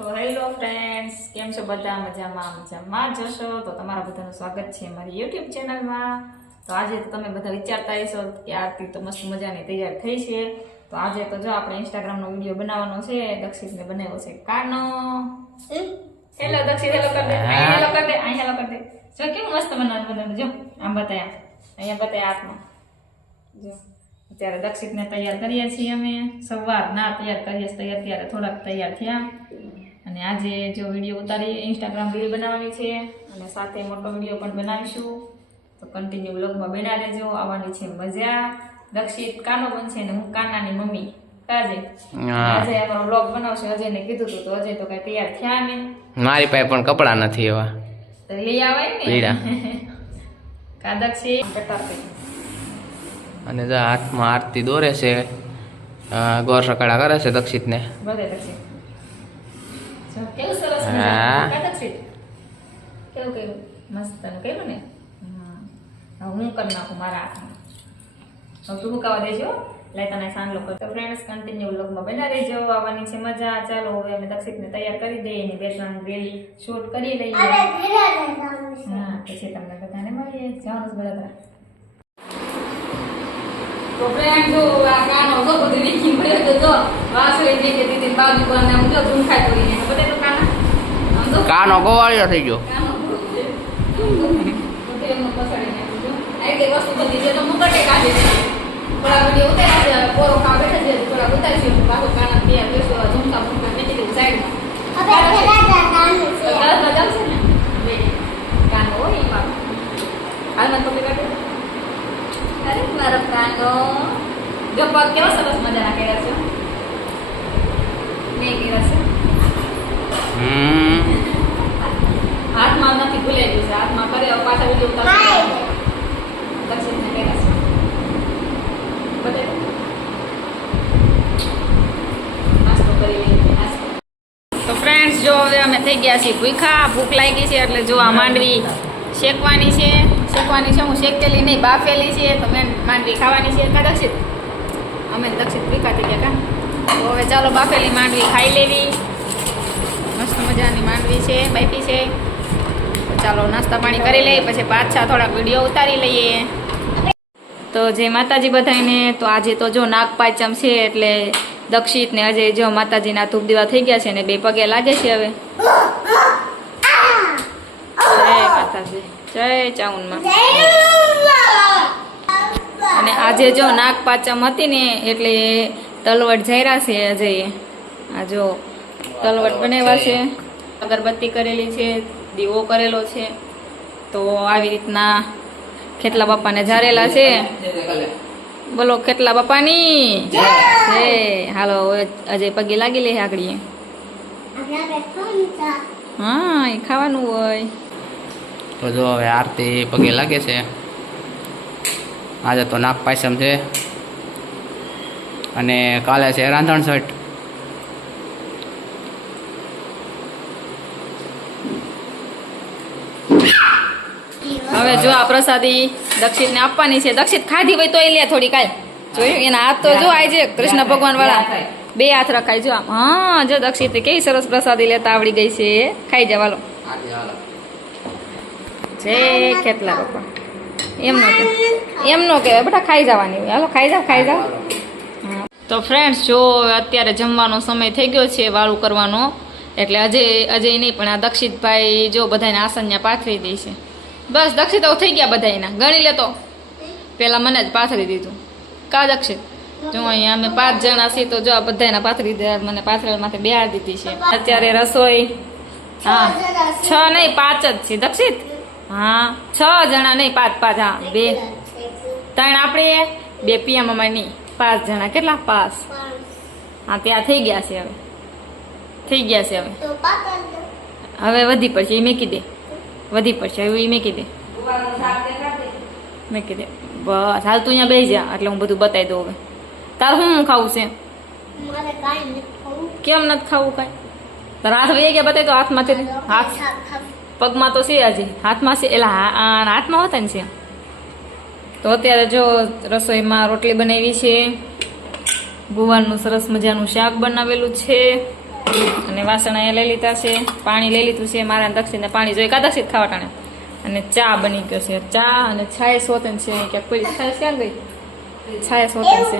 તો hello friends કેમ છો બધા? મજામાં મજામાં જશો તો તમારા બધાનું સ્વાગત છે મારી યુટ્યુબ ચેનલમાં. તો આજે તો તમે બધા વિચારતા હશો કે આરતી તો મસ્ત મજાની તૈયાર થઈ છે. તો આજે તો જો આપણે ઇન્સ્ટાગ્રામનો વીડિયો બનાવવાનો છે. દક્ષિતને બનાવ્યો છે કાનો. હેલો દક્ષિત હેલો કર દે. હેલો કર દે અહીં હેલો કર દે. જો કેવું મસ્ત બનાવ બનાવ્યું જો આમ બતાયા અહીંયા બતાયા હાથમાં. જો અત્યારે દક્ષિતને તૈયાર કરીએ છીએ અમે. સવાર ના તૈયાર કરીએ છીએ તૈયાર ત્યારે થોડાક તૈયાર થયા. અને આજે જો વીડિયો ઉતારી ઇન્સ્ટાગ્રામ રીલ બનાવવાની છે. અને સાથે મોટો વીડિયો પણ બનાવીશું. તો કન્ટિન્યુ બ્લોગમાં બના રહેજો. આવવાની છે મજા. દક્ષિત કાનો બનશે ને હું કાનાની મમ્મી. કાજે આજે અમારો બ્લોગ બનાવશે. અજયને કીધું હતું તો અજય તો કઈ તૈયાર થયા નહીં. મારી પાસે પણ કપડાં નથી એવા. તો લઈ આવે ને? પીળા. કા દક્ષિત અને જો હાથમાં આરતી દોરે છે. ગોર સકાળા કરે છે દક્ષિતને. બધે દક્ષિત. કેવું સરસ કેવું કેવું? મસ્ત. કેવું ને? હું. કરી નાખું મારા હાથમાં. હવે તું મુકાવા દેજો લાઈ તને સાંજલો કર તો ફ્રેન્ડ્સ કન્ટિન્યુ વ્લોગમાં બના રહેજો. આવવાની છે મજા. ચાલો હવે અમે દક્ષિતને તૈયાર કરી દઈએ એની બે ત્રણ રીલ શૂટ કરી લઈએ. હા પછી તમને બધાને મળીએ. જવાનું બળતરા તો ફ્રેન્ડ જો આ કાનો જો બધી રીખી પડ્યો તો જો વાસળી જે કે દીદી બાજુ પર ને આમ જો ઝુમખાય કરીને બધે તો કાના આમ જો કાનો ગોવાળિયો થઈ ગયો કાનો બધે એમનો પસાડી નાખ્યું જો. આ કે વસ્તુ બધી છે? તો મુકટે કાઢી દે થોડા વીડિયો ઉતાર્યા છે. પોરો ખા બેઠા છે થોડા ઉતારીશું પાછો કાના બે બેસો ઝુમકા મુમકા મેકી દીધું સાઈડમાં તો દાદા જમશે ને બે કાનો હોય. એમાં હાલમાં તો કાઢે અરે મારો કાનો જો પગ કેવા સરસ મજાના કર્યા છે. મેં કર્યા છે હાથમાં નથી ભૂલાઈ ગયું છે હાથમાં કરે પાછા વીડિયો ઉતારશે દક્ષિણને કર્યા છે તો ફ્રેન્ડ્સ જો હવે અમે થઈ ગયા છીએ ભૂખા ભૂખ લાગી છે એટલે જો આ માંડવી શેકવાની છે. શેકવાની છે, હું શેકેલી નહીં બાફેલી છે, તો મેં માંડવી ખાવાની છે કા દક્ષિત અમે દક્ષિત ભૂખા થઈ ગયા તો. હવે ચાલો બાફેલી માંડવી ખાઈ લેવી. મસ્ત મજાની માંડવી છે, બાફી છે. ચાલો નાસ્તા પાણી કરી લઈએ, પછી પાછા થોડાક વીડિયો ઉતારી લઈએ. તો જે માતાજી બધાને તો આજે તો જો નાગપાચમ છે, એટલે દક્ષિત ને અજય જો માતાજીના ધૂપ દીવા થઈ ગયા છે ને બે પગે લાગે છે હવે. માતાજી જય ચાઉનમાં અને આજે જો નાગપાચમ હતી ને એટલે તલવટ જાયરા છે અજયે આ જો તલવટ બનાવ્યા છે. અગરબત્તી કરેલી છે દીવો કરેલો છે. તો આવી રીતના ખેતલા બાપાને ઝારેલા છે. બોલો ખેતલા બાપાની. હાલો આજે અજય પગે લાગી લે આગળ હા એ ખાવાનું હોય. તો જો હવે આરતી પગે લાગે છે. આજે તો નાગ પાયસમ છે. અને કાલે છે રાંધણ છઠ. હવે જો આ પ્રસાદી દક્ષિત ને આપવાની છે. દક્ષિત ખાધી હોય તો એ લે થોડી કાલ. જોયું એના હાથ તો જો આજે કૃષ્ણ ભગવાન વાળા. બે હાથ રખાય. જો હા જો દક્ષિત કેવી સરસ પ્રસાદી લેતા આવડી ગઈ છે. ખાઈ જવાલો જય ખેતલા બાપા એમ નો કે એમ નો કહેવાય. બધા ખાઈ જવાની. હાલો, ખાઈ જાઓ, ખાઈ હા. તો ફ્રેન્ડ્સ જો અત્યારે જમવાનો સમય થઈ ગયો છે વાળું કરવાનો, એટલે અજય અજય નહીં, પણ આ દક્ષિતભાઈ જો બધાને આસન ત્યાં પાથરી દે છે. બસ, દક્ષિત થઈ ગયા બધાયના. ગણી લેતો પહેલાં મને જ પાથરી દીધું. કા દક્ષિત? જો અહીંયા અમે પાંચ જણા છીએ, તો જો આ બધાયના પાથરી દીધા મને પાથરેલમાંથી માથે બેહાર દીધી છે. અત્યારે રસોઈ, હા, છ નહીં, પાંચ જ છે. દક્ષિત? હા છ જણા નહીં પાંચ પાંચ હા બે. ત્રણ આપણે બે પિયા મમ્માની પાંચ જણા. કેટલા? પાંચ. હા ત્યાં થઈ ગયા છે હવે. થઈ ગયા છે હવે. હવે વધી પડશે એ મેકી દે. વધી પડશે હવે એ મેકી દે. મેકી દે. બસ હાલ તું અહીંયા બેસી જા એટલે હું બધું બતાવી દઉં હવે. તાર શું ખાવું છે? કેમ નથી ખાવું કાંઈ? તારા હાથ વહી ગયા બતાવી તો હાથમાંથી. હાથ પગમાં તો છે હજી હાથમાં છે એલા હાથમાં હતા ને છે તો અત્યારે જો રસોઈમાં રોટલી બનાવી છે ગુવારનું સરસ મજાનું શાક બનાવેલું છે અને વાસણ અહીંયા લઈ લીધા છે પાણી લઈ લીધું છે મારા દક્ષિણને પાણી જોઈએ કા દક્ષિણ ખાવા ટાણે. અને ચા બની ગયો છે ચા અને છાય સોતન છે ક્યાંક કોઈ છાય ક્યાં ગઈ? છાય સોતન છે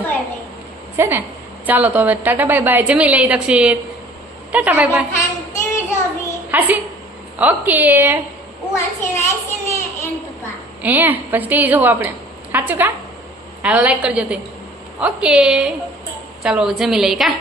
છે ને? ચાલો તો હવે ટાટા બાય બાય જમી લઈ દક્ષિત ટાટા બાય બાય. હાસી? ઓકે. એ પછી ટીવી જોવું આપણે. સાચું કા? હાલો લાઈક કરજો તે. ઓકે. ચાલો જમી લઈ કા?